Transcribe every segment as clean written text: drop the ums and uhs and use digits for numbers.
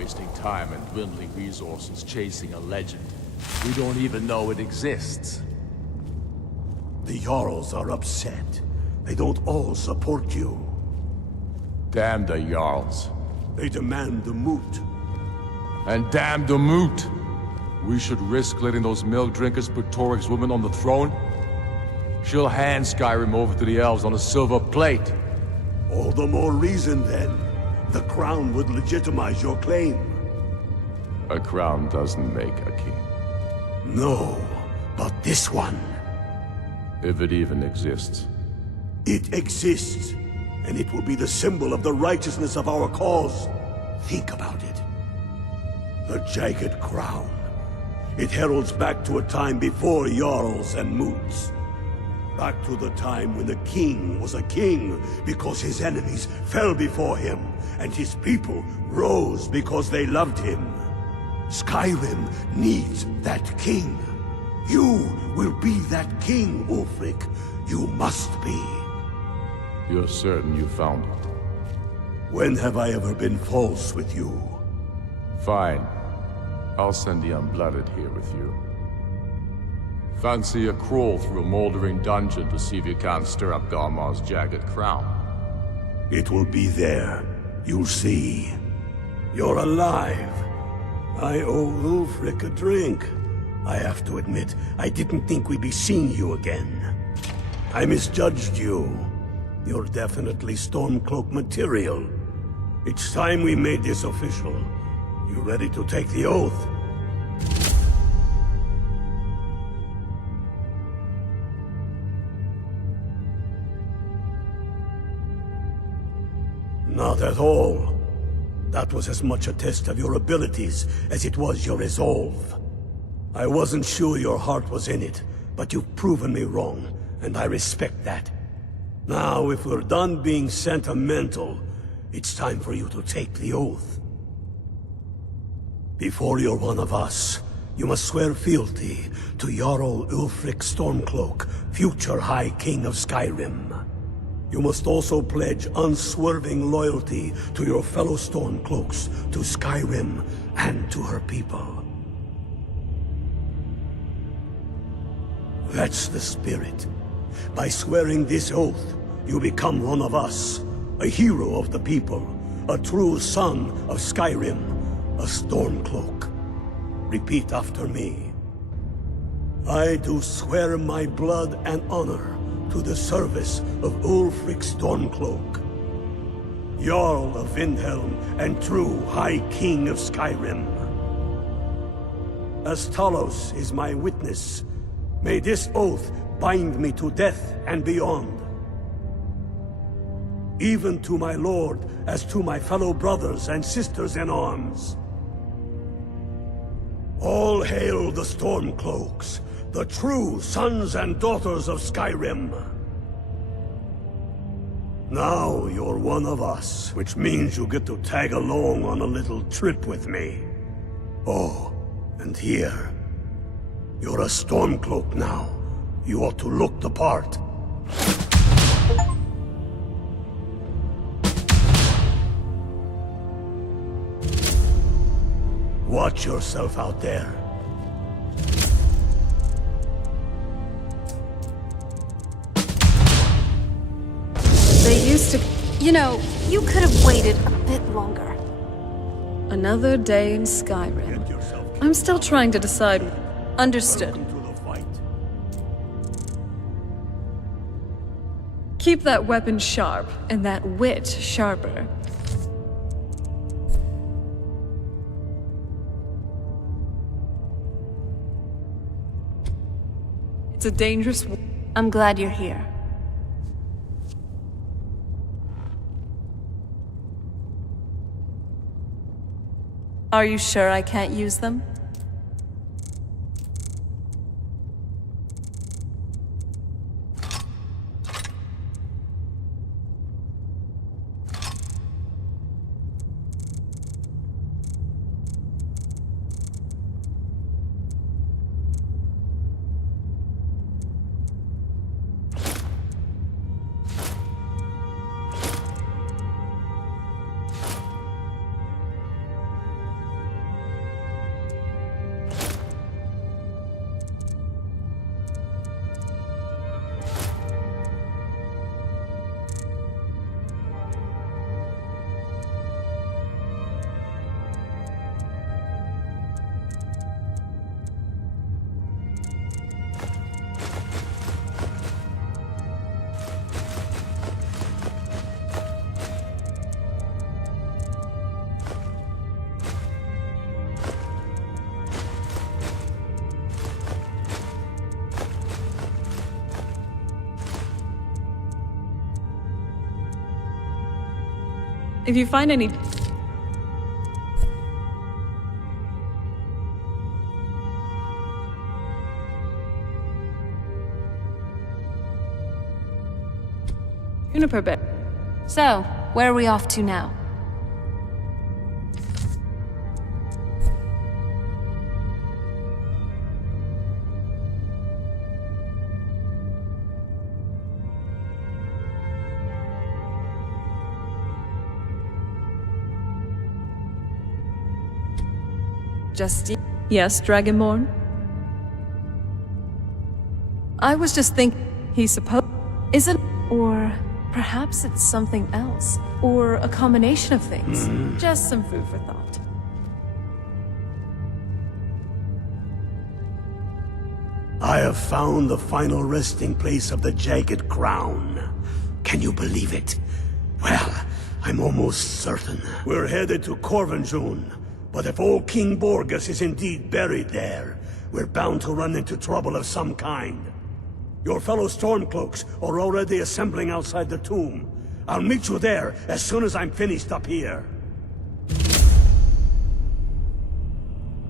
wasting time and dwindling resources chasing a legend. We don't even know it exists. The Jarls are upset. They don't all support you. Damn the Jarls. They demand the moot. And damn the moot! We should risk letting those milk drinkers put Torik's woman on the throne? She'll hand Skyrim over to the elves on a silver plate. All the more reason, then. The crown would legitimize your claim. A crown doesn't make a king. No, but this one. If it even exists. It exists, and it will be the symbol of the righteousness of our cause. Think about it. The jagged crown. It heralds back to a time before Jarls and Moots. Back to the time when the king was a king because his enemies fell before him, and his people rose because they loved him. Skyrim needs that king. You will be that king, Ulfric. You must be. You're certain you found it? When have I ever been false with you? Fine. I'll send the Unblooded here with you. Fancy a crawl through a moldering dungeon to see if you can't stir up Garmar's jagged crown. It will be there. You'll see. You're alive. I owe Ulfric a drink. I have to admit, I didn't think we'd be seeing you again. I misjudged you. You're definitely Stormcloak material. It's time we made this official. You ready to take the oath? Not at all. That was as much a test of your abilities as it was your resolve. I wasn't sure your heart was in it, but you've proven me wrong, and I respect that. Now, if we're done being sentimental, it's time for you to take the oath. Before you're one of us, you must swear fealty to Jarl Ulfric Stormcloak, future High King of Skyrim. You must also pledge unswerving loyalty to your fellow Stormcloaks, to Skyrim, and to her people. That's the spirit. By swearing this oath, you become one of us, a hero of the people, a true son of Skyrim, a Stormcloak. Repeat after me. I do swear my blood and honor to the service of Ulfric Stormcloak, Jarl of Windhelm and true High King of Skyrim. As Talos is my witness, may this oath bind me to death and beyond. Even to my lord, as to my fellow brothers and sisters in arms. All hail the Stormcloaks, the true sons and daughters of Skyrim. Now you're one of us, which means you get to tag along on a little trip with me. Oh, and here. You're a Stormcloak now. You ought to look the part. Watch yourself out there. They used to... You know, you could have waited a bit longer. Another day in Skyrim. I'm still trying to decide. Understood. Keep that weapon sharp, and that wit sharper. It's a dangerous... I'm glad you're here. Are you sure I can't use them? If you find any... Juniper Bear. So, where are we off to now? Just... Yes, Dragonborn? I was just thinking... He's supposed... Isn't... Or... Perhaps it's something else. Or a combination of things. Just some food for thought. I have found the final resting place of the Jagged Crown. Can you believe it? Well, I'm almost certain. We're headed to Corvinjune, but if old King Borgus is indeed buried there, we're bound to run into trouble of some kind. Your fellow Stormcloaks are already assembling outside the tomb. I'll meet you there as soon as I'm finished up here.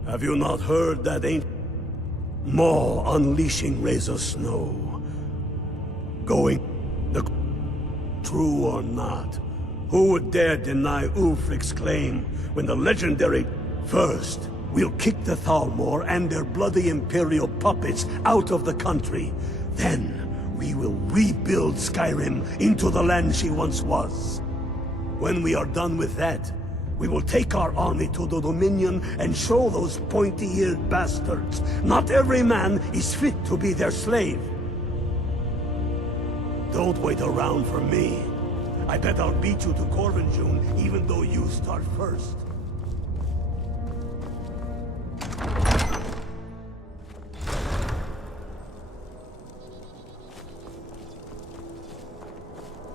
Have you not heard that ain't... Maw unleashing rays of snow? Going... the... True or not? Who would dare deny Ulfric's claim when the legendary... First, we'll kick the Thalmor and their bloody Imperial puppets out of the country. Then, we will rebuild Skyrim into the land she once was. When we are done with that, we will take our army to the Dominion and show those pointy-eared bastards not every man is fit to be their slave. Don't wait around for me. I bet I'll beat you to Corvinjune even though you start first.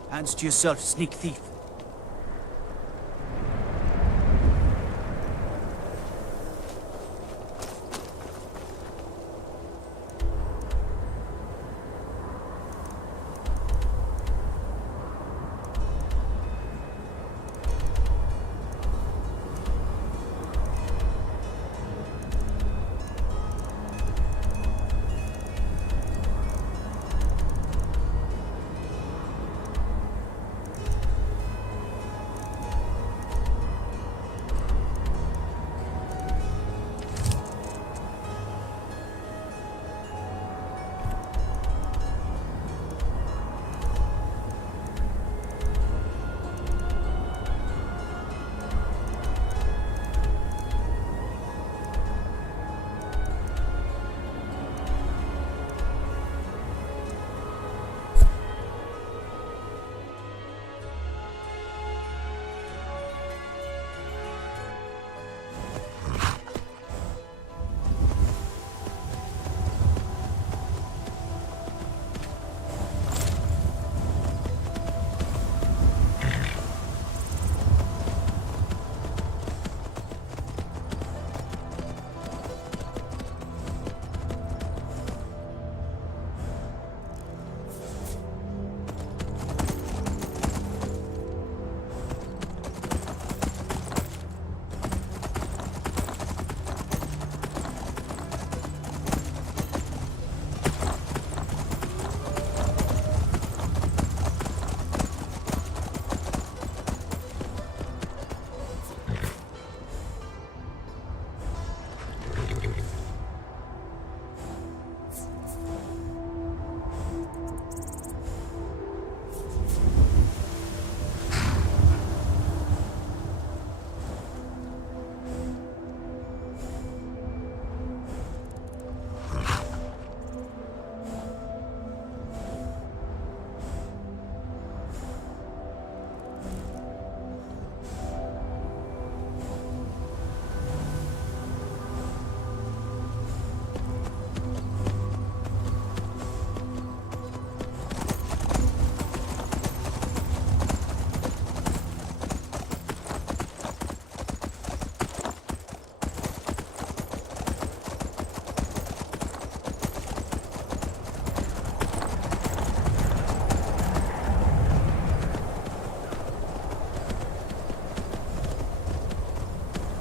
Hands to yourself, sneak thief.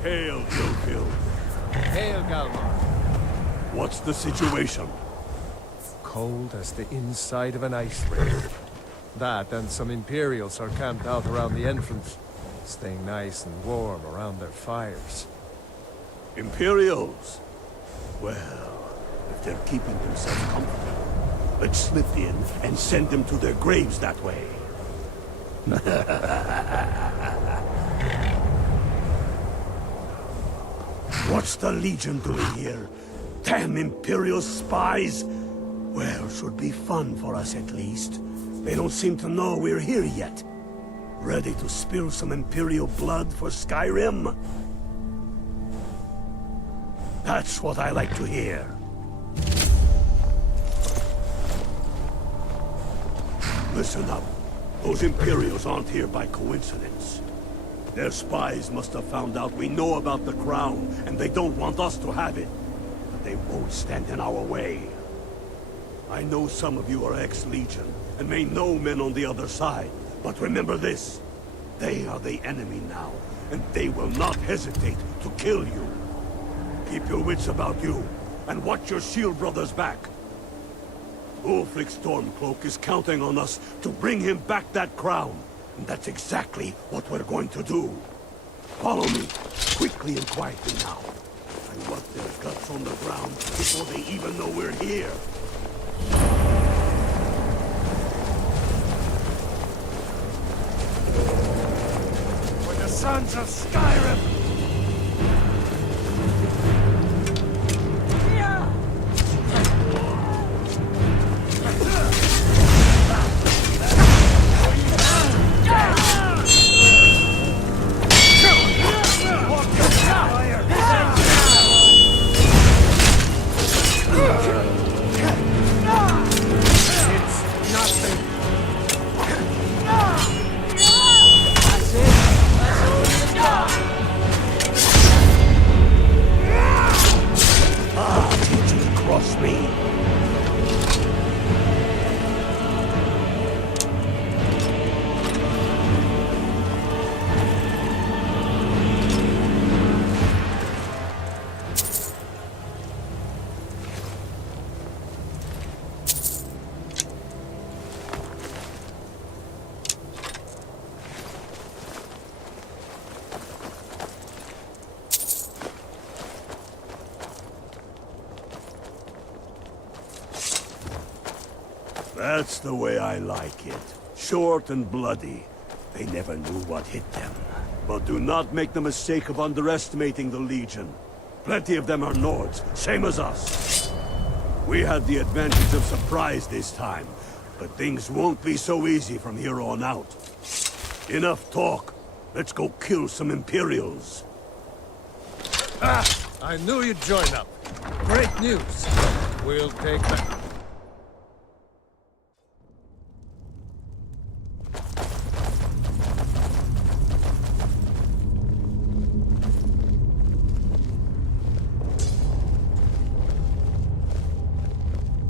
Hail, Gilfield. Hail, Galmar. What's the situation? Cold as the inside of an ice rink. That and some Imperials are camped out around the entrance, staying nice and warm around their fires. Imperials? Well, if they're keeping themselves comfortable, let's slip in and send them to their graves that way. What's the Legion doing here? Damn Imperial spies! Well, should be fun for us at least. They don't seem to know we're here yet. Ready to spill some Imperial blood for Skyrim? That's what I like to hear. Listen up. Those Imperials aren't here by coincidence. Their spies must have found out we know about the crown, and they don't want us to have it. But they won't stand in our way. I know some of you are ex-Legion, and may know men on the other side. But remember this. They are the enemy now, and they will not hesitate to kill you. Keep your wits about you, and watch your shield brothers back. Ulfric Stormcloak is counting on us to bring him back that crown. And that's exactly what we're going to do. Follow me, quickly and quietly now. I want their guts on the ground before they even know we're here. For the sons of Skyrim! That's the way I like it. Short and bloody. They never knew what hit them. But do not make the mistake of underestimating the Legion. Plenty of them are Nords, same as us. We had the advantage of surprise this time, but things won't be so easy from here on out. Enough talk. Let's go kill some Imperials. Ah! I knew you'd join up. Great news. We'll take that.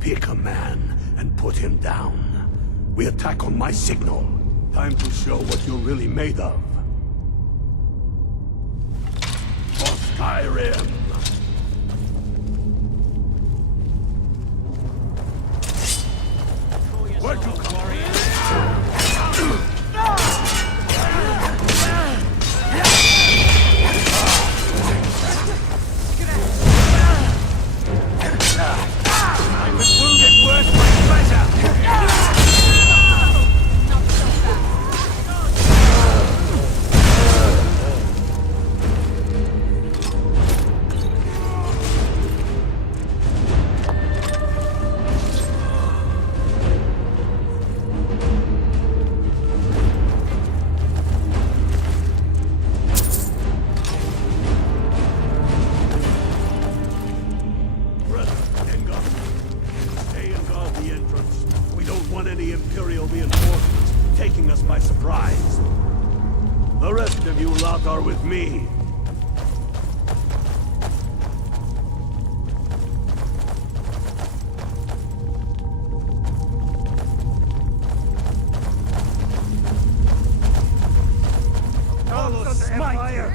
Pick a man and put him down. We attack on my signal. Time to show what you're really made of. For Skyrim! Where'd you come Imperial reinforcements taking us by surprise. The rest of you lot are with me. Follow the Empire!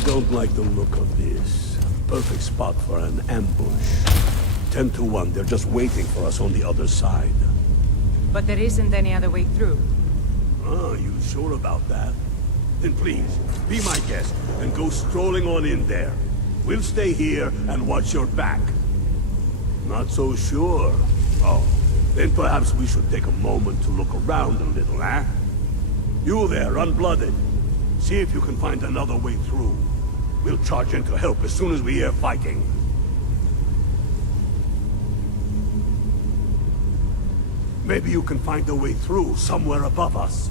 I don't like the look of this. Perfect spot for an ambush. 10 to 1, they're just waiting for us on the other side. But there isn't any other way through. Ah, you sure about that? Then please, be my guest and go strolling on in there. We'll stay here and watch your back. Not so sure. Oh, then perhaps we should take a moment to look around a little, eh? You there, unblooded. See if you can find another way through. We'll charge in to help as soon as we hear fighting. Maybe you can find a way through somewhere above us.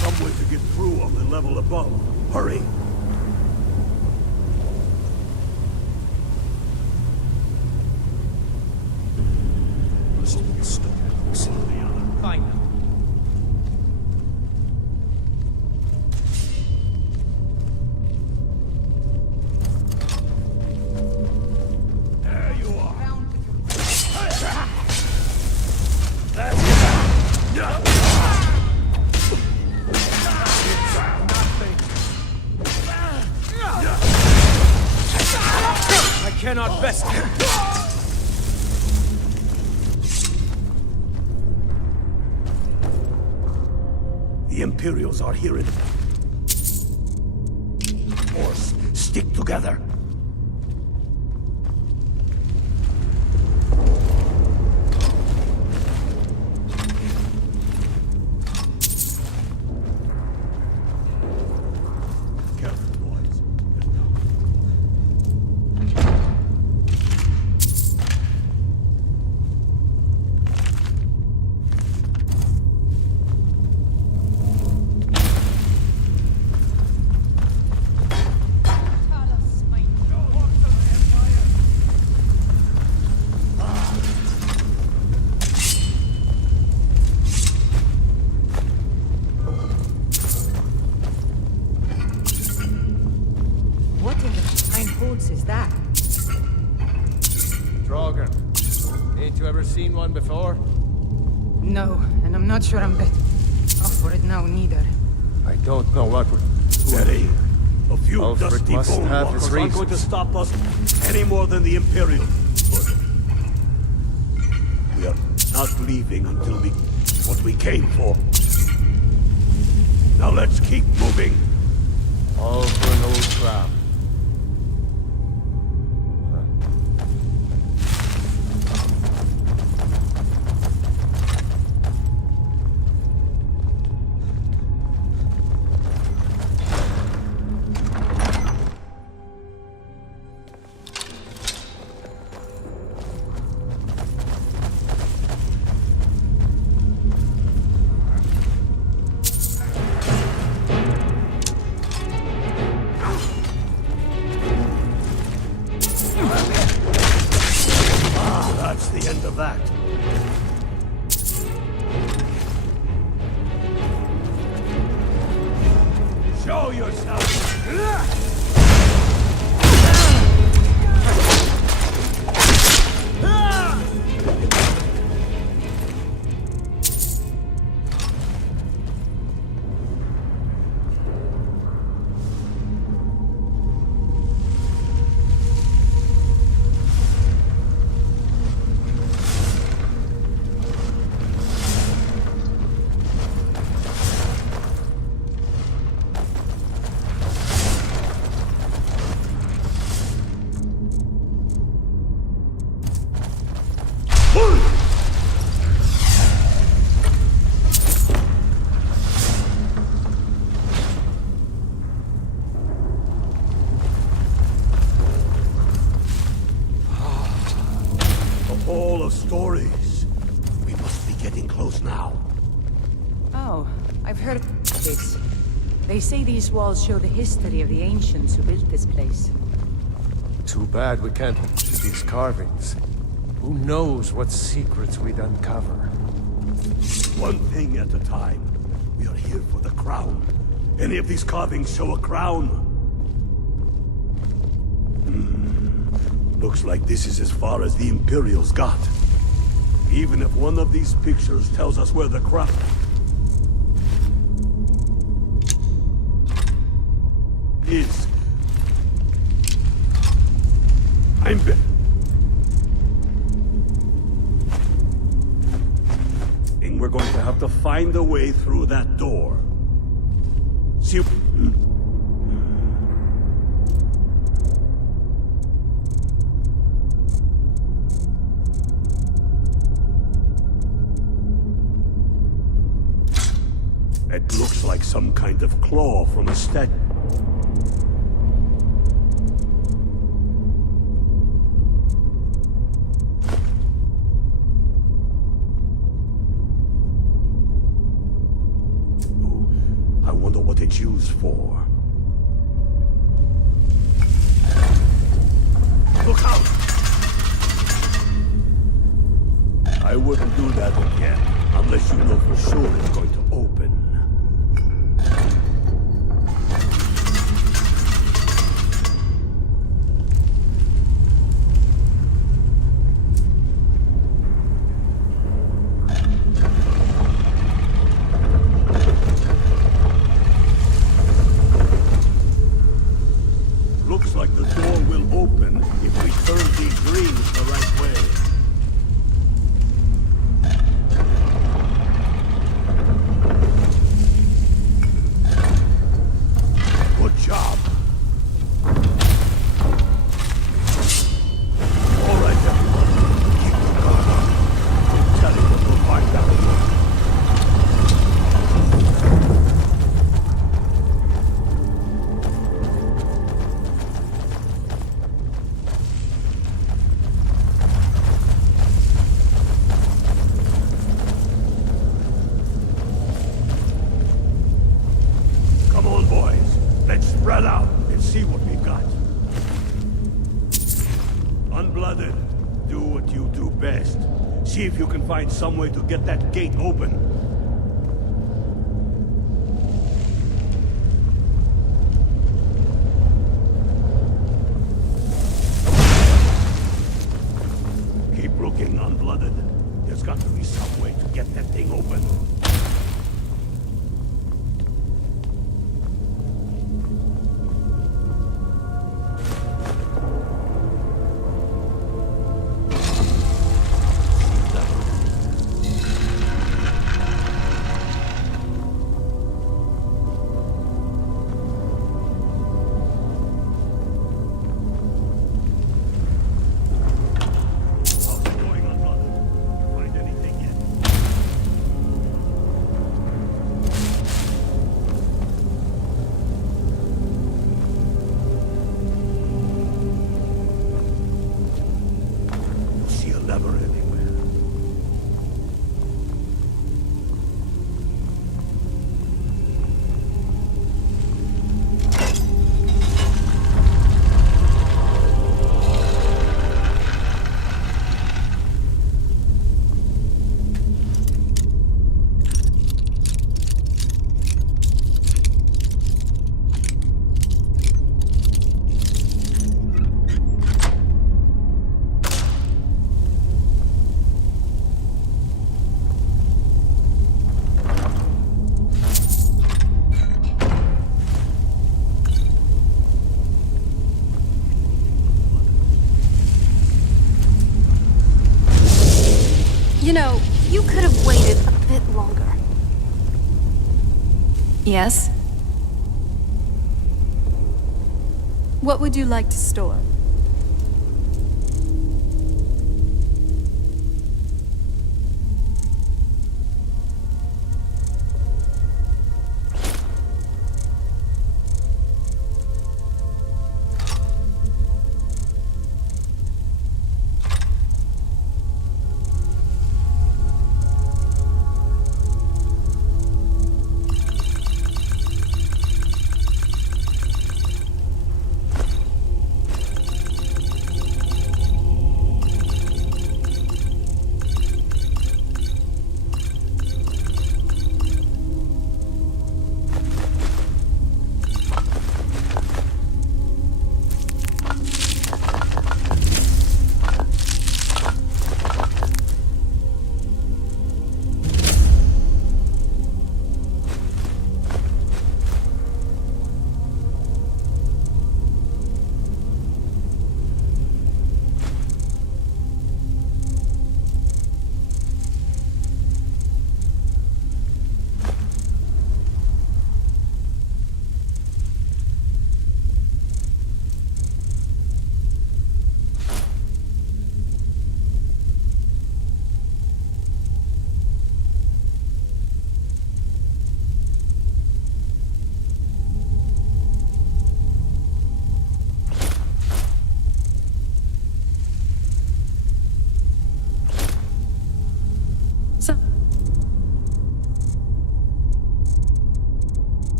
Some way to get through on the level above. Hurry! Find them. There you are. I cannot best him. The Imperials are here in force. Stick together. Careful, boys. What in the nine holds is that? Draugr. Ain't you ever seen one before? No, and I'm not sure I'm better off for it now neither. I don't know what would... Steady. A few Alfred dusty must bone have his walkers aren't going to reasons. stop us any more than the Imperial. But we are not leaving until we what we came for. Now let's keep moving. All for an old crown. That's the end of that. Show yourself! this. They say these walls show the history of the ancients who built this place. Too bad we can't see these carvings. Who knows what secrets we'd uncover? One thing at a time. We are here for the crown. Any of these carvings show a crown? Looks like this is as far as the Imperials got. Even if one of these pictures tells us where the crown... is... We're going to have to find a way through that door. See... It looks like some kind of claw from a statue. I wonder what it's used for. Look out! I wouldn't do that again, unless you know for sure it's going to open. Looks like the door will open if we turn these rings the right way. Good job. All right, everyone. Keep your guard up. Don't tell him what we'll find out. Come on, boys. Let's spread out and see what we've got. Unblooded, do what you do best. See if you can find some way to get that gate open. Keep looking, Unblooded. There's got to be some way to get that thing open. How's it going, Unblooded? Find anything yet? See a lever anywhere? You know, you could have waited a bit longer. Yes? What would you like to store?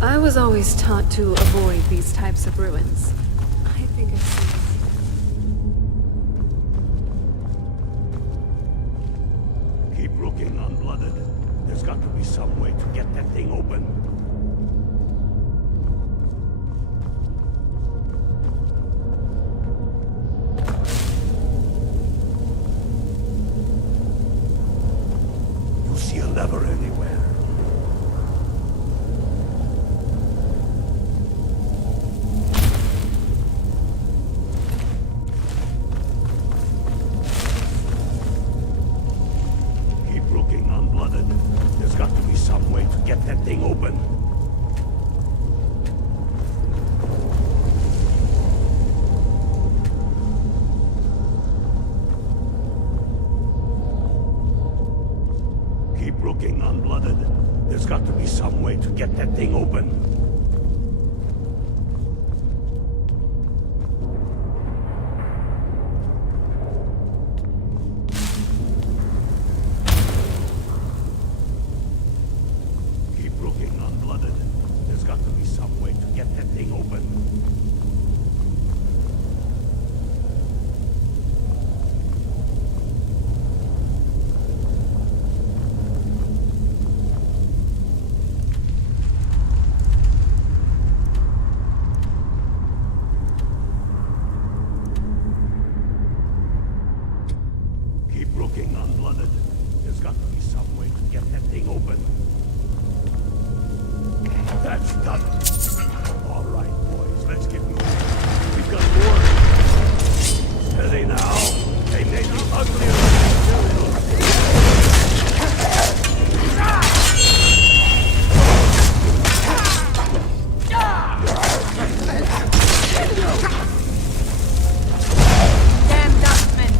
I was always taught to avoid these types of ruins. I think I've seen. Keep looking, Unblooded. There's got to be some way to get that thing open. You see a lever anywhere? Keep looking, Unblooded. There's got to be some way to get that thing open. Keep looking, Unblooded. There's got to be some way to get that thing open. Keep looking, Unblooded. There's got to be some way to get that thing open. Keep looking, Unblooded. There's got to be some way to get that thing open. That's done. All right, boys, let's get moving. We've got more. Steady now. They may be uglier Damn dustmen!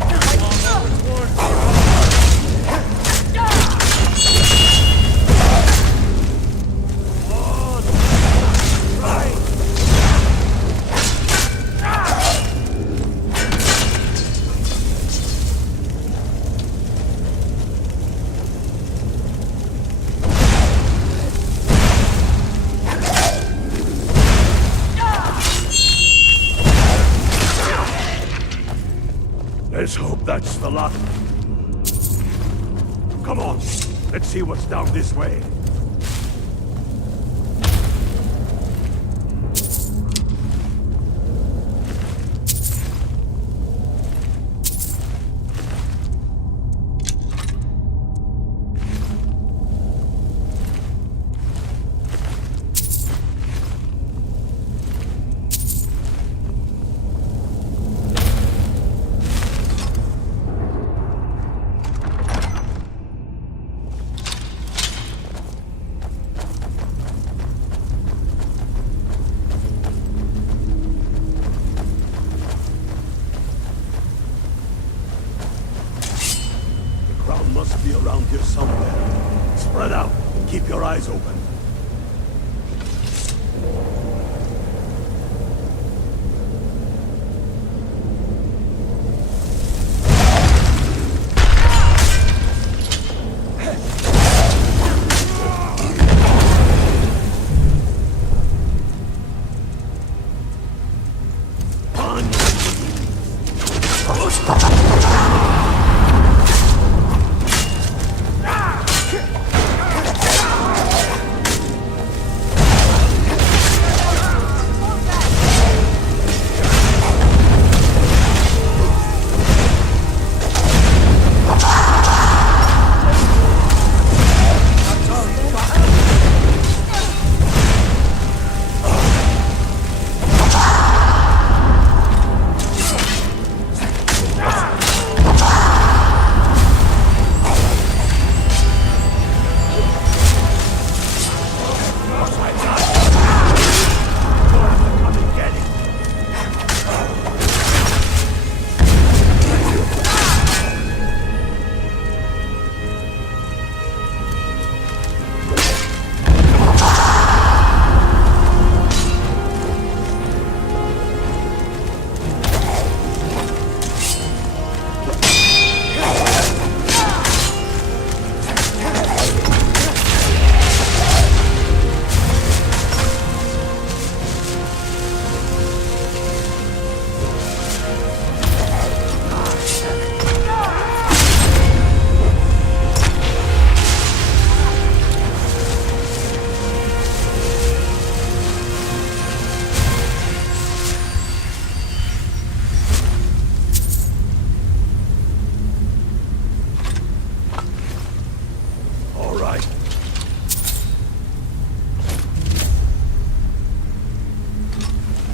Let's hope that's the lot. Come on, let's see what's down this way. Crown must be around here somewhere. Spread out and keep your eyes open.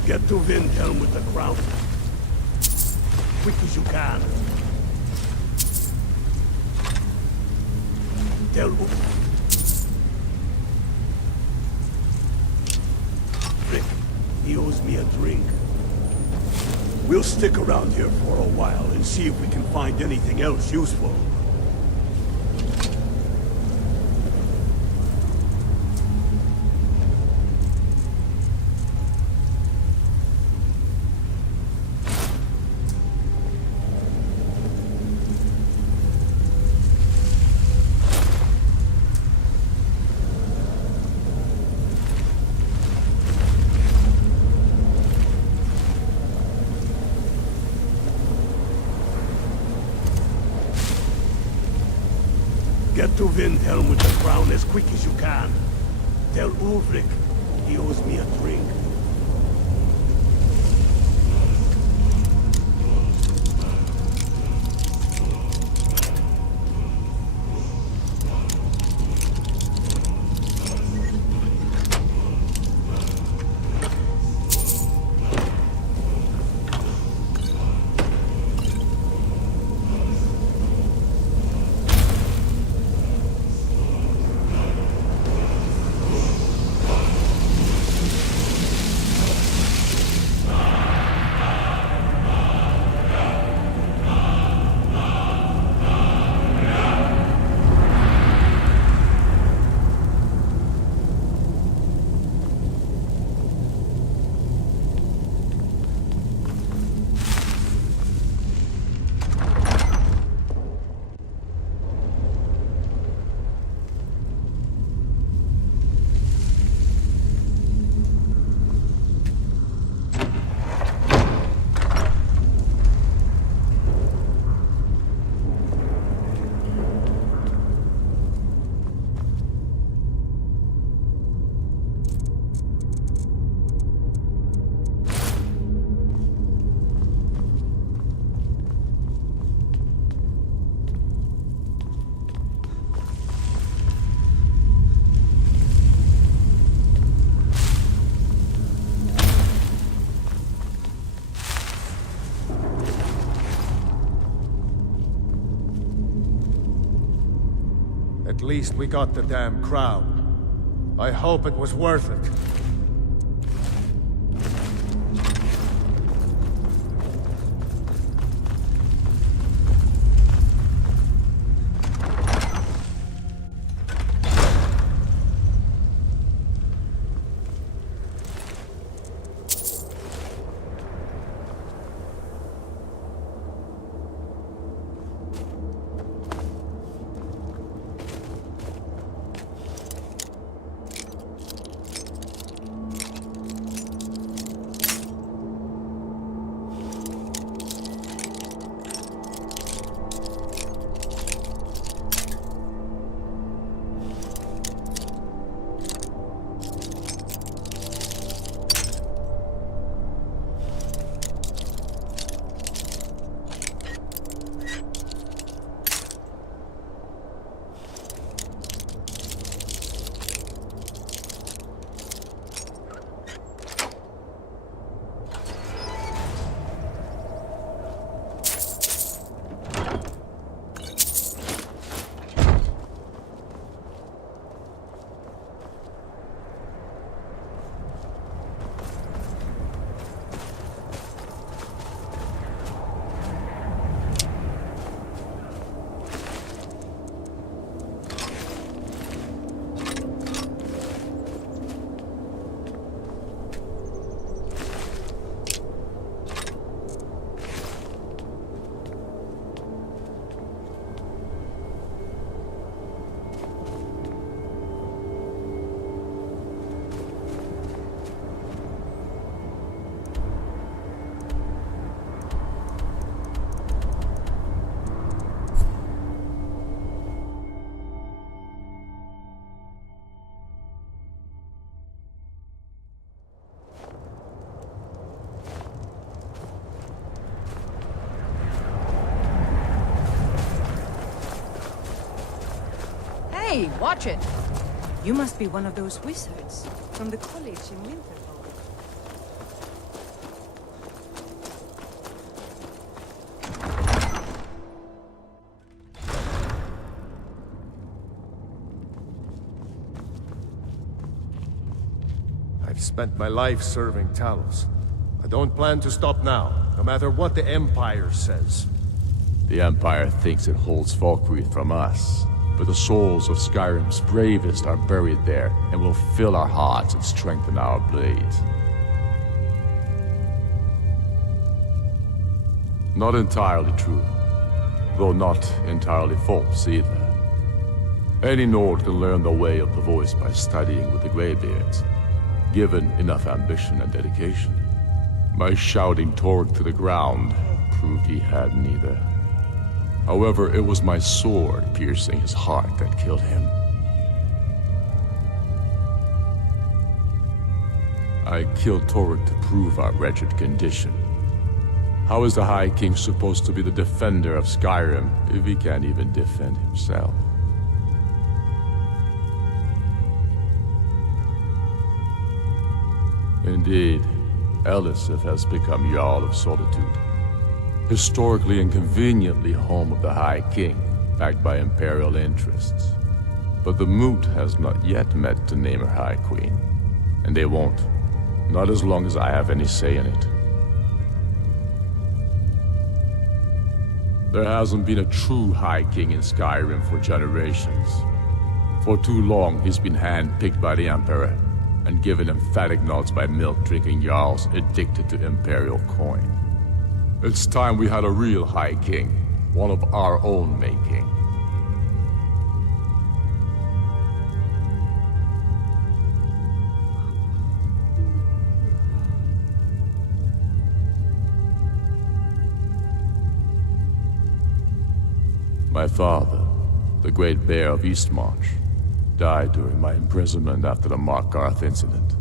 Get to Windhelm with the crown. Quick as you can. Tell Rick, he owes me a drink. We'll stick around here for a while and see if we can find anything else useful. Get to Windhelm with the crown as quick as you can. Tell Ulrich he owes me a drink. At least we got the damn crown. I hope it was worth it. Hey, watch it! You must be one of those wizards from the college in Winterhold. I've spent my life serving Talos. I don't plan to stop now, no matter what the Empire says. The Empire thinks it holds Valkyrie from us, but the souls of Skyrim's bravest are buried there and will fill our hearts and strengthen our blades. Not entirely true, though not entirely false either. Any Nord can learn the way of the voice by studying with the Greybeards, given enough ambition and dedication. My shouting Torg to the ground proved he had neither. However, it was my sword piercing his heart that killed him. I killed Torg to prove our wretched condition. How is the High King supposed to be the defender of Skyrim if he can't even defend himself? Indeed, Elisif has become Jarl of Solitude. Historically and conveniently home of the High King, backed by Imperial interests. But the Moot has not yet met to name her High Queen. And they won't. Not as long as I have any say in it. There hasn't been a true High King in Skyrim for generations. For too long, he's been hand-picked by the Emperor, and given emphatic nods by milk-drinking Jarls addicted to Imperial coin. It's time we had a real High King, one of our own making. My father, the Great Bear of Eastmarch, died during my imprisonment after the Markarth incident.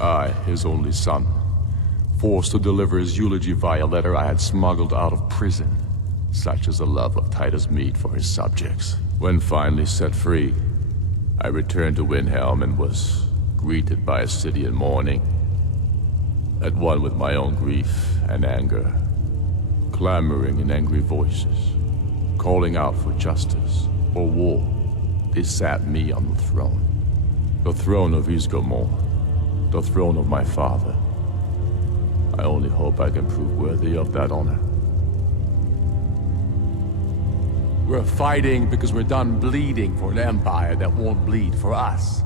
I, his only son, forced to deliver his eulogy via letter I had smuggled out of prison. Such is the love of Titus meat for his subjects. When finally set free, I returned to Windhelm and was greeted by a city in mourning, at one with my own grief and anger, clamoring in angry voices, calling out for justice or war. They sat me on the throne of Ysgramor, the throne of my father. I only hope I can prove worthy of that honor. We're fighting because we're done bleeding for an empire that won't bleed for us.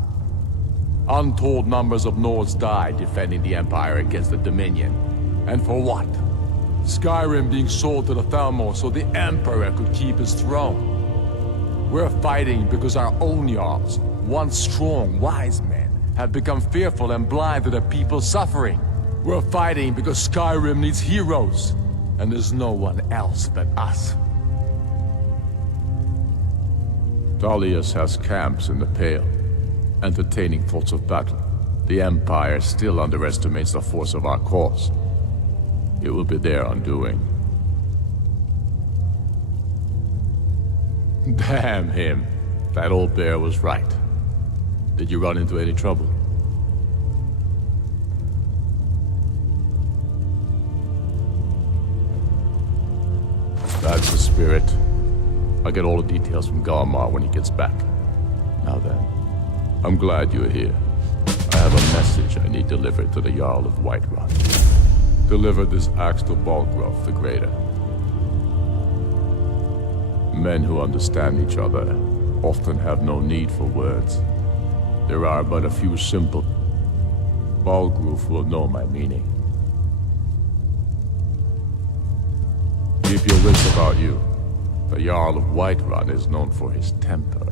Untold numbers of Nords died defending the empire against the Dominion. And for what? Skyrim being sold to the Thalmor so the Emperor could keep his throne. We're fighting because our own Jarls, once strong, wise men, have become fearful and blind to the people's suffering. We're fighting because Skyrim needs heroes, and there's no one else but us. Dalius has camps in the Pale, entertaining thoughts of battle. The Empire still underestimates the force of our cause. It will be their undoing. Damn him. That old bear was right. Did you run into any trouble? That's the spirit. I'll get all the details from Garmar when he gets back. Now then, I'm glad you're here. I have a message I need delivered to the Jarl of Whiterun. Deliver this axe to Balgruuf the Greater. Men who understand each other often have no need for words. There are but a few simple... Balgruuf will know my meaning. Keep your wits about you. The Jarl of Whiterun is known for his temper.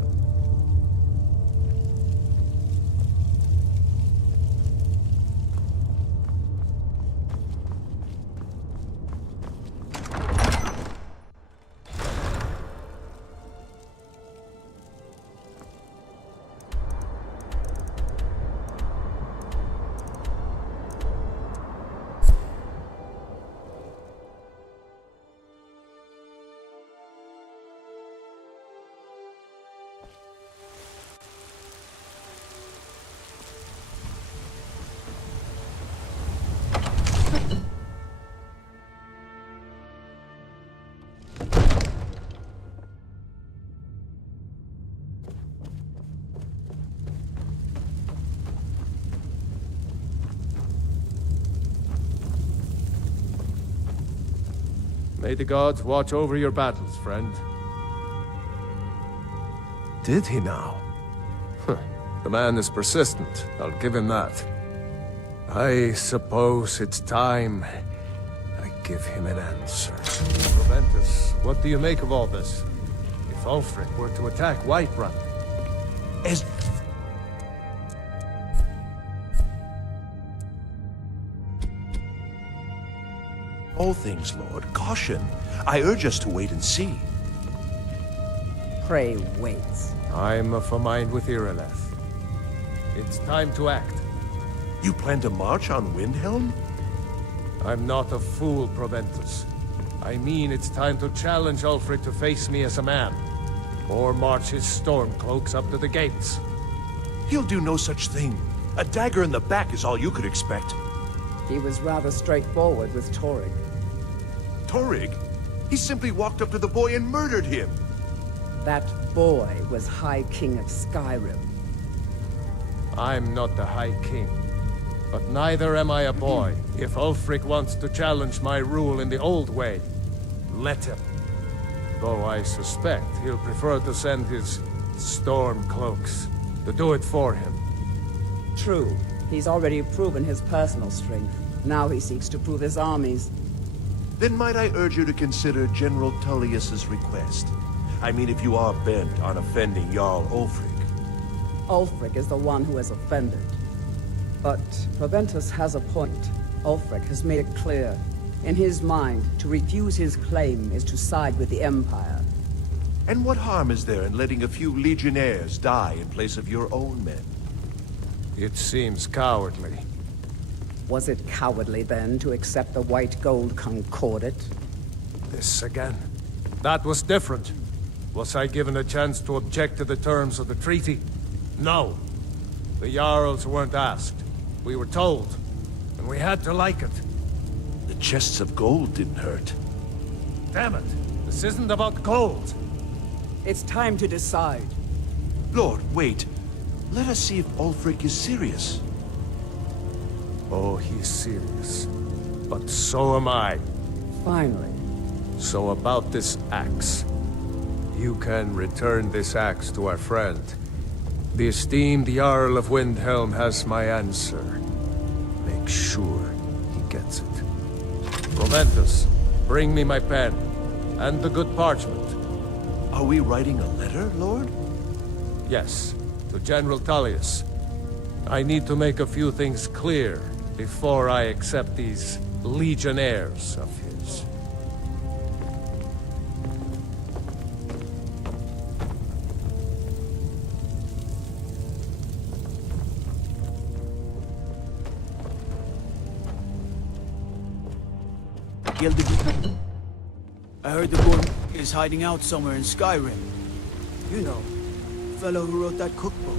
May the gods watch over your battles, friend. Did he now? Huh. The man is persistent, I'll give him that. I suppose it's time I give him an answer. Proventus, what do you make of all this? If Ulfric were to attack Whiterun... As... All things, Lord, caution. I urge us to wait and see. Pray wait. I'm of a mind with Irileth. It's time to act. You plan to march on Windhelm? I'm not a fool, Proventus. I mean it's time to challenge Ulfric to face me as a man. Or march his stormcloaks up to the gates. He'll do no such thing. A dagger in the back is all you could expect. He was rather straightforward with Torrig. Torrig? He simply walked up to the boy and murdered him. That boy was High King of Skyrim. I'm not the High King. But neither am I a boy. If Ulfric wants to challenge my rule in the old way, let him. Though I suspect he'll prefer to send his stormcloaks to do it for him. True. He's already proven his personal strength. Now he seeks to prove his armies. Then might I urge you to consider General Tullius's request? I mean, if you are bent on offending Jarl Ulfric. Ulfric is the one who has offended. But Proventus has a point. Ulfric has made it clear. In his mind, to refuse his claim is to side with the Empire. And what harm is there in letting a few legionnaires die in place of your own men? It seems cowardly. Was it cowardly then to accept the white gold concordat? This again. That was different. Was I given a chance to object to the terms of the treaty? No. The Jarls weren't asked. We were told. And we had to like it. The chests of gold didn't hurt. Damn it! This isn't about gold! It's time to decide. Lord, wait. Let us see if Ulfric is serious. Oh, he's serious. But so am I. Finally. So about this axe. You can return this axe to our friend. The esteemed Jarl of Windhelm has my answer. Make sure he gets it. Proventus, bring me my pen. And the good parchment. Are we writing a letter, Lord? Yes, to General Tullius. I need to make a few things clear before I accept these legionnaires of his. I heard the boy is hiding out somewhere in Skyrim. You know, the fellow who wrote that cookbook.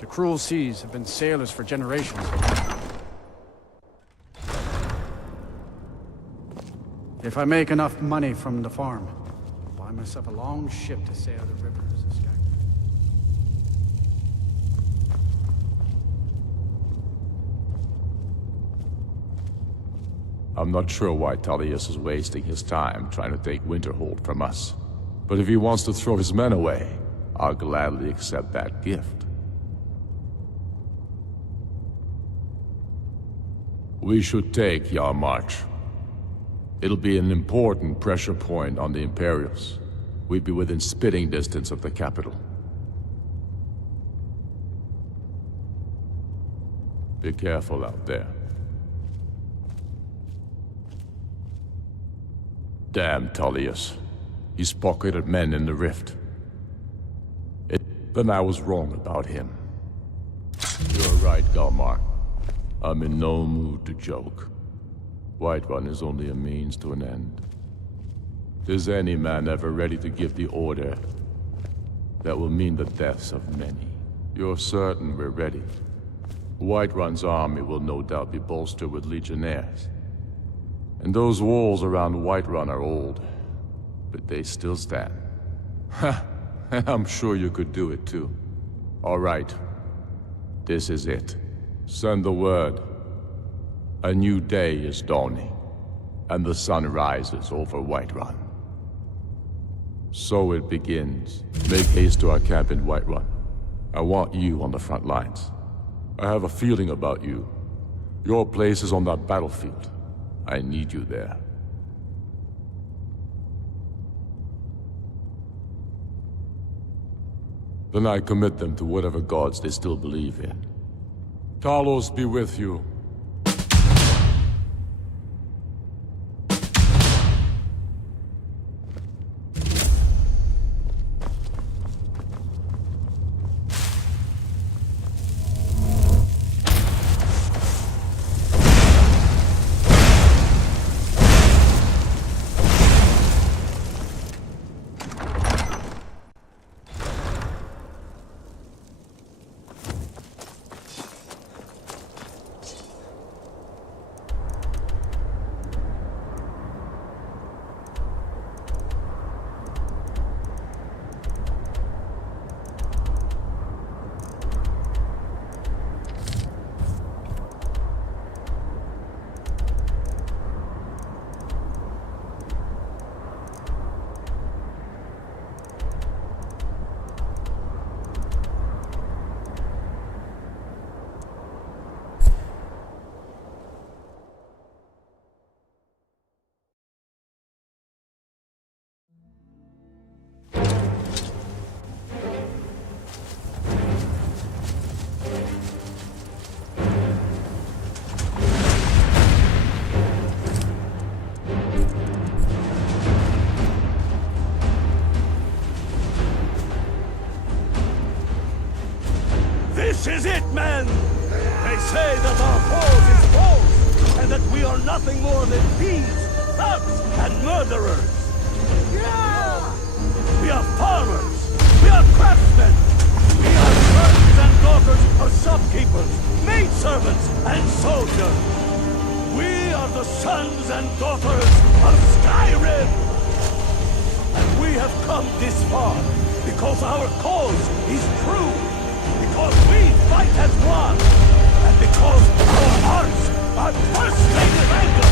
The cruel seas have been sailors for generations. If I make enough money from the farm, I'll buy myself a long ship to sail the rivers of Skyrim. I'm not sure why Tullius is wasting his time trying to take Winterhold from us. But if he wants to throw his men away, I'll gladly accept that gift. We should take Yarmarch. It'll be an important pressure point on the Imperials. We'd be within spitting distance of the capital. Be careful out there. Damn Tullius. He's pocketed men in the rift. Then I was wrong about him. You're right, Galmar. I'm in no mood to joke. Whiterun is only a means to an end. Is any man ever ready to give the order that will mean the deaths of many? You're certain we're ready? Whiterun's army will no doubt be bolstered with legionnaires. And those walls around Whiterun are old, but they still stand. Ha! I'm sure you could do it too. All right. This is it. Send the word. A new day is dawning, and the sun rises over Whiterun. So it begins. Make haste to our camp in Whiterun. I want you on the front lines. I have a feeling about you. Your place is on that battlefield. I need you there. Then I commit them to whatever gods they still believe in. Talos be with you. This is it, men! They say that our cause is false, and that we are nothing more than thieves, thugs, and murderers. Yeah! We are farmers. We are craftsmen. We are sons and daughters of shopkeepers, maidservants, and soldiers. We are the sons and daughters of Skyrim. And we have come this far because our cause is true. Because we fight as one, and because our hearts are bursting with anger!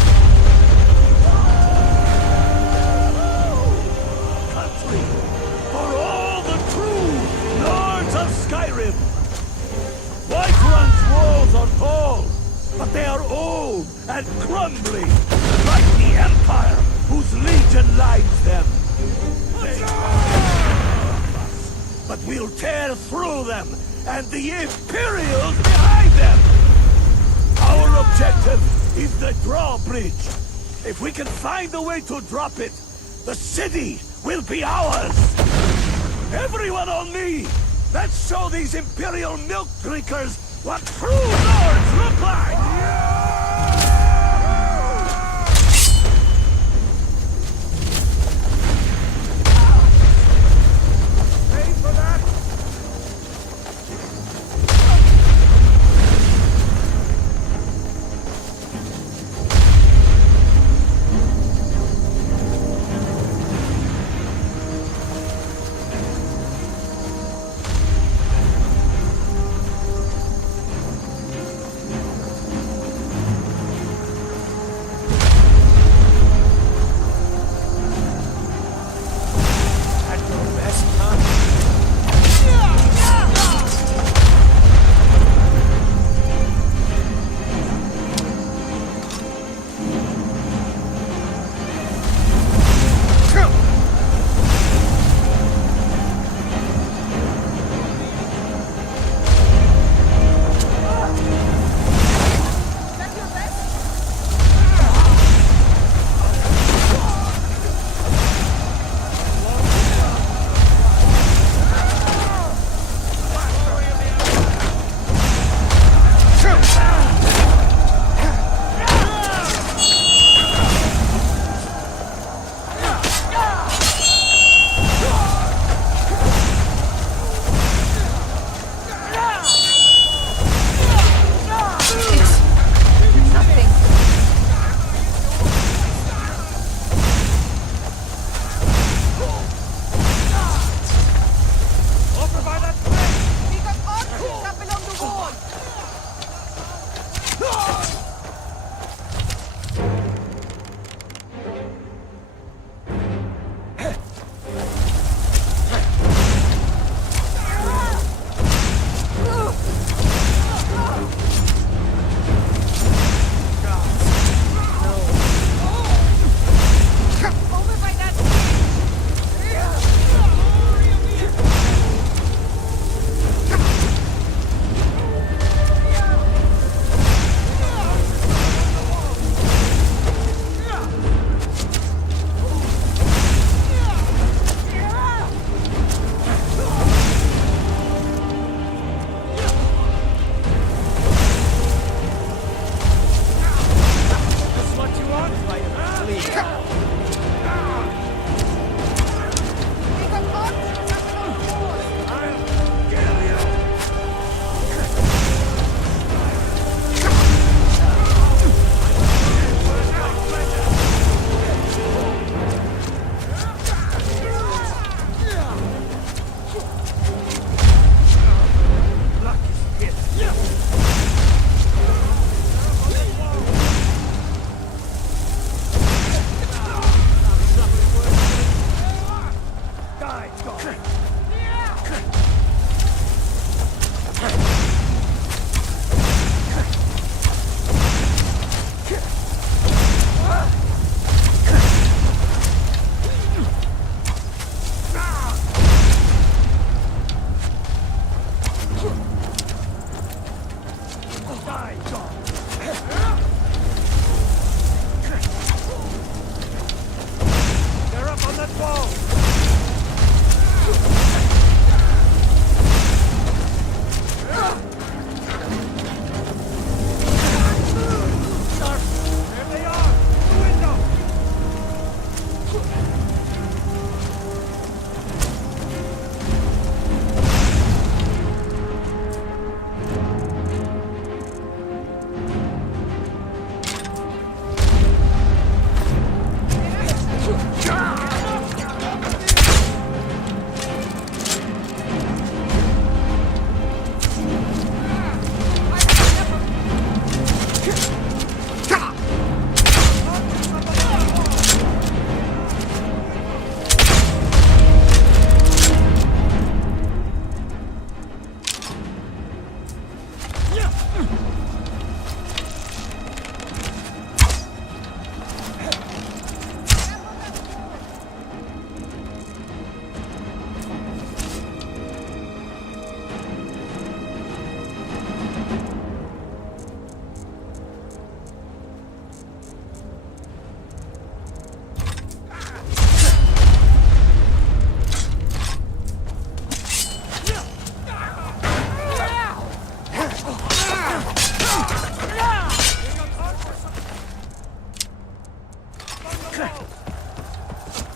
Country, for all the true lords of Skyrim! Whiterun's walls are tall, but they are old and crumbling, like the Empire whose legion lines them. But we'll tear through them, and the Imperials behind them! Our objective is the drawbridge. If we can find a way to drop it, the city will be ours! Everyone on me! Let's show these Imperial milk drinkers what true lords look like!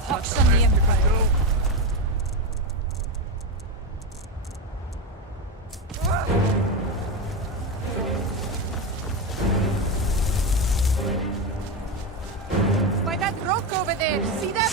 Pox on the Empire. By that rock over there, see them?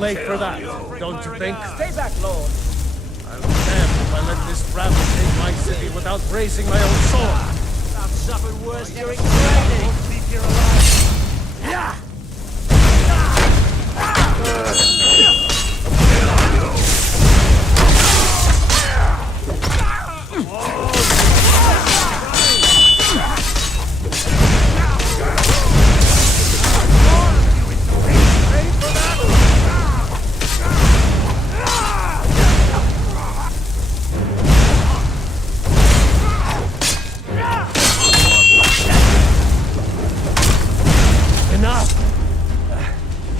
Late for that, don't you think? Stay back, Lord. I'll be damned if I let this rabble take my city without raising my own sword. I've suffered worse during training. Won't leave here alive. Yeah!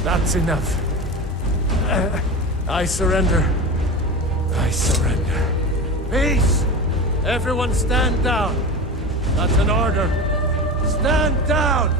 That's enough. I surrender. I surrender. Peace! Everyone stand down. That's an order. Stand down!